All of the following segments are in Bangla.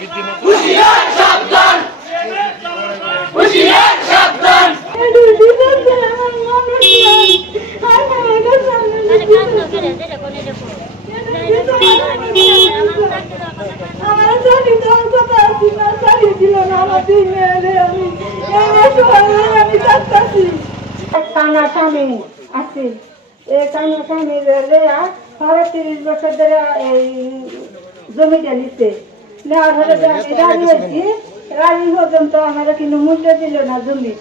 বৃদ্ধি না কথা আছি এই মেয়ে আমি চাচ্ছি কানা স্বামী আছে। এই কানা স্বামী রেয়া সাড়ে তিরিশ বছর ধরে এই জমিটা নিচ্ছে নেওয়ার ধরে আমি রাজি পর্যন্ত আমার কিন্তু মূল্য দিল না জমি।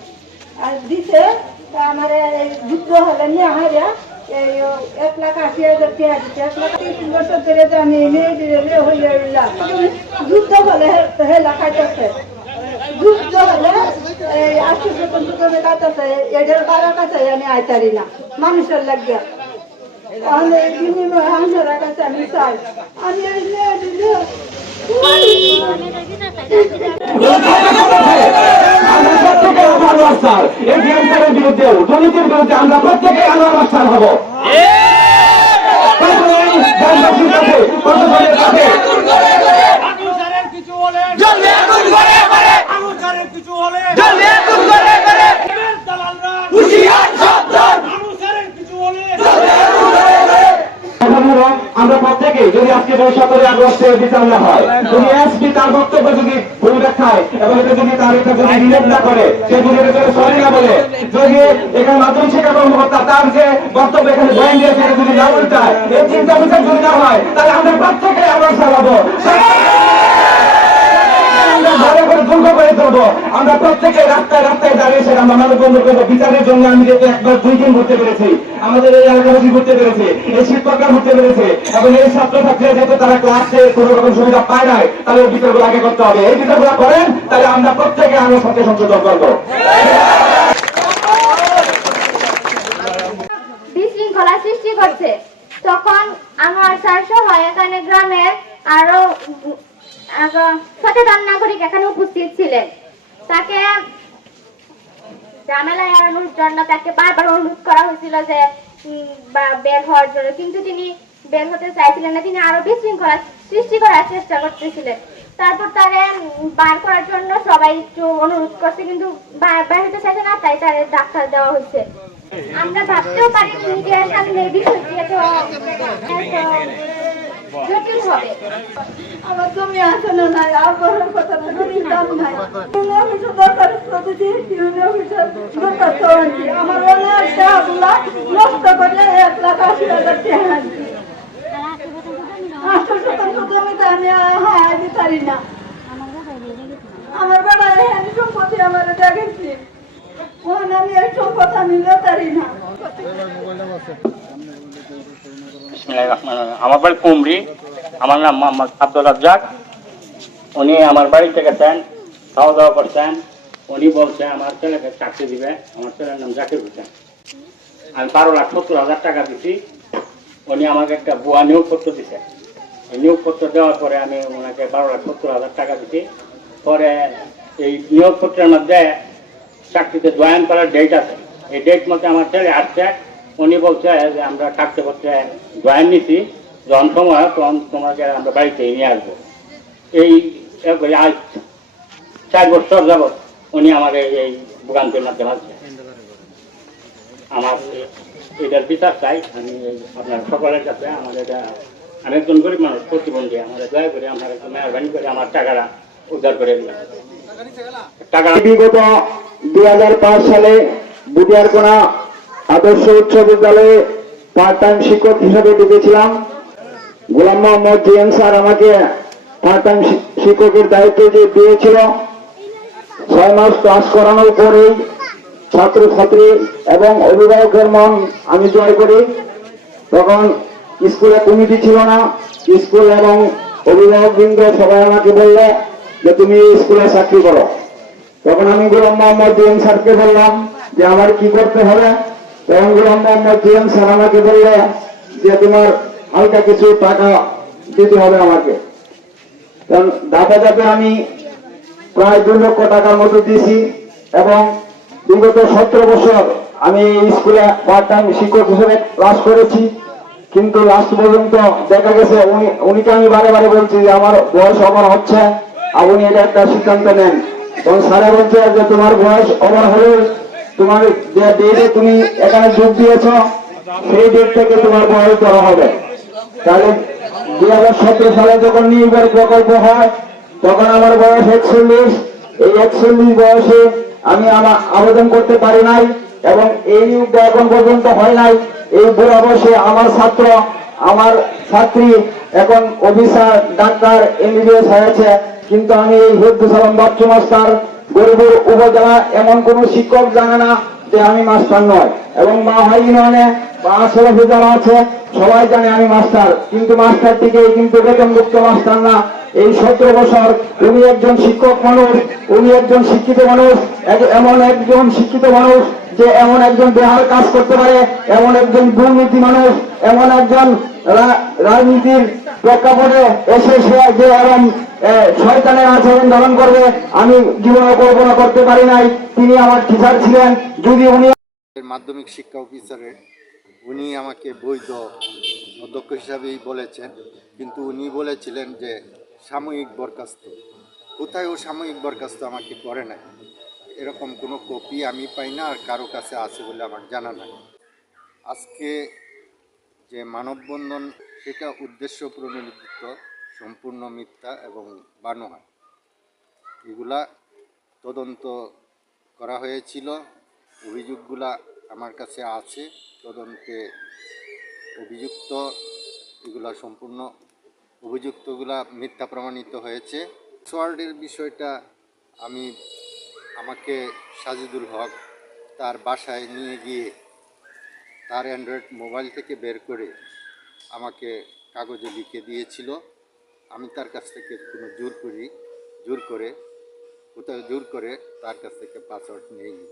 আর দিছে তা আমার এই যুদ্ধ হলে নিয়ে হারিয়া এই এক লাখ আশি হাজার টাকা দিচ্ছে এক লাখ তিরিশ বছর ধরে তো আমি মেয়ে দিয়ে হইয়া উঠলাম যুদ্ধ হলে হেলা খাইতেছে যুদ্ধ হলে এই আশি পর্যন্ত জমি কাটাছে এদের বারো কাছে আমি আইতারি না মানুষের লাগিয়া। এই বিনিময়ে আমার কাছে আমি চাই। আমি এই বিরুদ্ধে দুর্নীতির আমরা প্রত্যেকে আমার রাস্তার হব প্রথমেই গ্রামবাসীর কাছে প্রশাসনের কাছে অনুসারের কিছু হলে জলদি আগুন করে করে অনুসারের কিছু হলে জলদি আগুন করে করে দালালরা হুশিয়ার সাবধান অনুসারের কিছু হলে সাধারণরা আমরা প্রত্যেকে আগস্টের বিচার না হয়। আজকে তার বক্তব্য যদি ভুল দেখায় এবং এটা যদি তার এটা যদি না করে সে যদি এটা যদি সরি না বলে যদি এখানে মাধ্যমিক শিক্ষা কর্মকর্তা তার যে বক্তব্য এখানে বয়ান দিয়েছে যদি না উল্টায় এই চিন্তা বিচার যদি না হয় তাহলে আমাদের প্রত্যেকে আমরা করে দুর্গ করে আমরা প্রত্যেকে রাস্তায় রাস্তায় দাঁড়িয়ে করব। বিচারের জন্য আমি একবার দুই দিন ঘুরতে পেরেছি। আমাদের এই এলাকাবাসী ঘুরতে পেরেছে, এই ঘুরতে পেরেছে, এবং এই তারা ক্লাসে কোনো রকম সুবিধা পায় নাই তাহলে এই বিচারগুলো আগে করতে হবে। এই বিচারগুলো করেন, তাহলে আমরা প্রত্যেকে সত্য সংশোধন করব। বিশৃঙ্খলা সৃষ্টি করছে তখন আমার স্যার সহ এখানে গ্রামের আরও সচেতন নাগরিক এখানে উপস্থিত ছিলেন। তাকে ঝামেলা এড়ানোর জন্য তাকে বারবার অনুরোধ করা হয়েছিল যে বের হওয়ার জন্য। কিন্তু তিনি বের হতে চাইছিলেন না, তিনি আরও বিশৃঙ্খলা সৃষ্টি করার চেষ্টা করতেছিলেন। তারপর তারে বার করার জন্য সবাই একটু অনুরোধ করছে, কিন্তু বের হতে চাইছে না, তাই তারে ডাক্তার দেওয়া হয়েছে আমরা ভাবতেও পারি মিডিয়ার সামনে এই বিষয়টি আমার জমি আছে না না শতাংশ জমিতে আমি হ্যাঁ দিতে না। আমার বাবা সম্পত্তি আমার দেখেছি ওখানে আমি এই সম্পত্তি আমি নিতে পারি না। আমার বাড়ি কুমড়ি। আমার নাম মোহাম্মদ আব্দুল রাজ্জাক। উনি আমার বাড়িতে গেছেন খাওয়া দাওয়া করছেন উনি বলছে, আমার ছেলেকে চাকরি দিবে, আমার ছেলের নাম জাকির হোসেন। আমি বারো লাখ সত্তর হাজার টাকা দিছি। উনি আমাকে একটা বুয়া নিয়োগপত্র দিছে। নিয়োগপত্র দেওয়ার পরে আমি ওনাকে বারো লাখ সত্তর হাজার টাকা দিছি। পরে এই নিয়োগপত্রের মধ্যে চাকরিতে জয়েন করার ডেট আছে। এই ডেট মধ্যে আমার ছেলে আসছে। উনি বলছে যে, আমরা চাকরি করতে জয়েন নিছি। যখন সময় হয় তখন তোমাকে আমরা বাড়িতে নিয়ে আসব। এই আজ চার বছর যাবৎ উনি আমার এই ভোগান্তির মধ্যে আছে আমার এটার বিচার চাই, আমি আপনার সকলের কাছে আমাদের এটা আমি একজন গরিব মানুষ, প্রতিবন্ধী আমাদের দয়া করে আমার একটু মেহরবানি করে আমার টাকাটা উদ্ধার করে দিলাম টাকা বিগত দু হাজার পাঁচ সালে বুটিয়ারকোনা আদর্শ উচ্চ বিদ্যালয়ে পার্ট টাইম শিক্ষক হিসাবে ঢুকেছিলাম গোলাম মোহাম্মদ জিএম স্যার আমাকে পার্ট টাইম শিক্ষকের দায়িত্ব যে দিয়েছিল, ছয় মাস ক্লাস করানোর পরেই ছাত্রছাত্রী এবং অভিভাবকের মন আমি জয় করি। তখন স্কুলে কমিটি ছিল না, স্কুল এবং অভিভাবক বৃন্দ সবাই আমাকে বলল যে তুমি স্কুলে চাকরি করো। তখন আমি গোলাম মোহাম্মদ জিএম স্যারকে বললাম যে আমার কি করতে হবে? তখন গোলাম মোহাম্মদ জিএম স্যার আমাকে বলল যে তোমার হালকা কিছু টাকা দিতে হবে আমাকে। কারণ ধাপে ধাপে আমি প্রায় দু লক্ষ টাকার মতো দিয়েছি এবং বিগত সতেরো বছর আমি স্কুলে পার্ট টাইম শিক্ষক হিসেবে ক্লাস করেছি। কিন্তু লাস্ট পর্যন্ত দেখা গেছে উনি, উনিকে আমি বারে বারে বলছি যে আমার বয়স আমার হচ্ছে আপনি এটা একটা সিদ্ধান্ত নেন। তখন স্যারে বলছে যে তোমার বয়স ওভার হলে তোমার যে ডেটে তুমি এখানে যোগ দিয়েছ, সেই ডেট থেকে তোমার বয়স ধরা হবে। তাহলে দুই হাজার সতেরো সালে যখন নিয়োগের প্রকল্প হয়, তখন আমার বয়স একচল্লিশ। এই একচল্লিশ বয়সে আমি আমার আবেদন করতে পারি নাই এবং এই নিয়োগটা এখন পর্যন্ত হয় নাই। এই বয়সে আমার ছাত্র, আমার ছাত্রী, এখন অফিসার, ডাক্তার, এমবিবিএস হয়েছে। কিন্তু আমি এই হিন্দু সালাম বাচ্চু মাস্টার গরিবুর উপজেলা এমন কোন শিক্ষক জানে না। যে আমি মাস্টার নয়। এবং মা ভাই ইউনিয়নে বা আশেপাশে যারা আছে, সবাই জানে আমি মাস্টার। কিন্তু মাস্টার থেকে কিন্তু বেতনভুক্ত মাস্টার না। এই সতেরো বছর উনি একজন শিক্ষক মানুষ, উনি একজন শিক্ষিত মানুষ এমন একজন শিক্ষিত মানুষ যে এমন একজন বেহার কাজ করতে পারে, এমন একজন দুর্নীতি মানুষ, এমন একজন রাজনীতির প্রেক্ষাপটে এসে সে যে এরম শয়তানের আচরণ ধারণ করবে, আমি জীবনে কল্পনা করতে পারি নাই। তিনি আমার টিচার ছিলেন। যদি উনি মাধ্যমিক শিক্ষা অফিসারের উনি আমাকে বৈধ অধ্যক্ষ হিসাবেই বলেছেন। কিন্তু উনি বলেছিলেন যে, সাময়িক বরখাস্ত। কোথায় ও সাময়িক বরখাস্ত আমাকে করে নাই? এরকম কোনো কপি আমি পাই না আর কারও কাছে আছে বলে আমার জানা নাই। আজকে যে মানববন্ধন, সেটা উদ্দেশ্য প্রণোদিত সম্পূর্ণ মিথ্যা এবং বানোয়া এগুলা তদন্ত করা হয়েছিল, অভিযোগগুলা আমার কাছে আছে, তদন্তে অভিযুক্ত, এগুলা সম্পূর্ণ অভিযুক্তগুলা মিথ্যা প্রমাণিত হয়েছে। সোয়ার্ডের বিষয়টা আমি, আমাকে সাজিদুল হক তার বাসায় নিয়ে গিয়ে তার অ্যান্ড্রয়েড মোবাইল থেকে বের করে আমাকে কাগজে লিখে দিয়েছিল। আমি তার কাছ থেকে কোনো জোর করি, জোর করে, কোথাও জোর করে তার কাছ থেকে পাসওয়ার্ড নেইনি।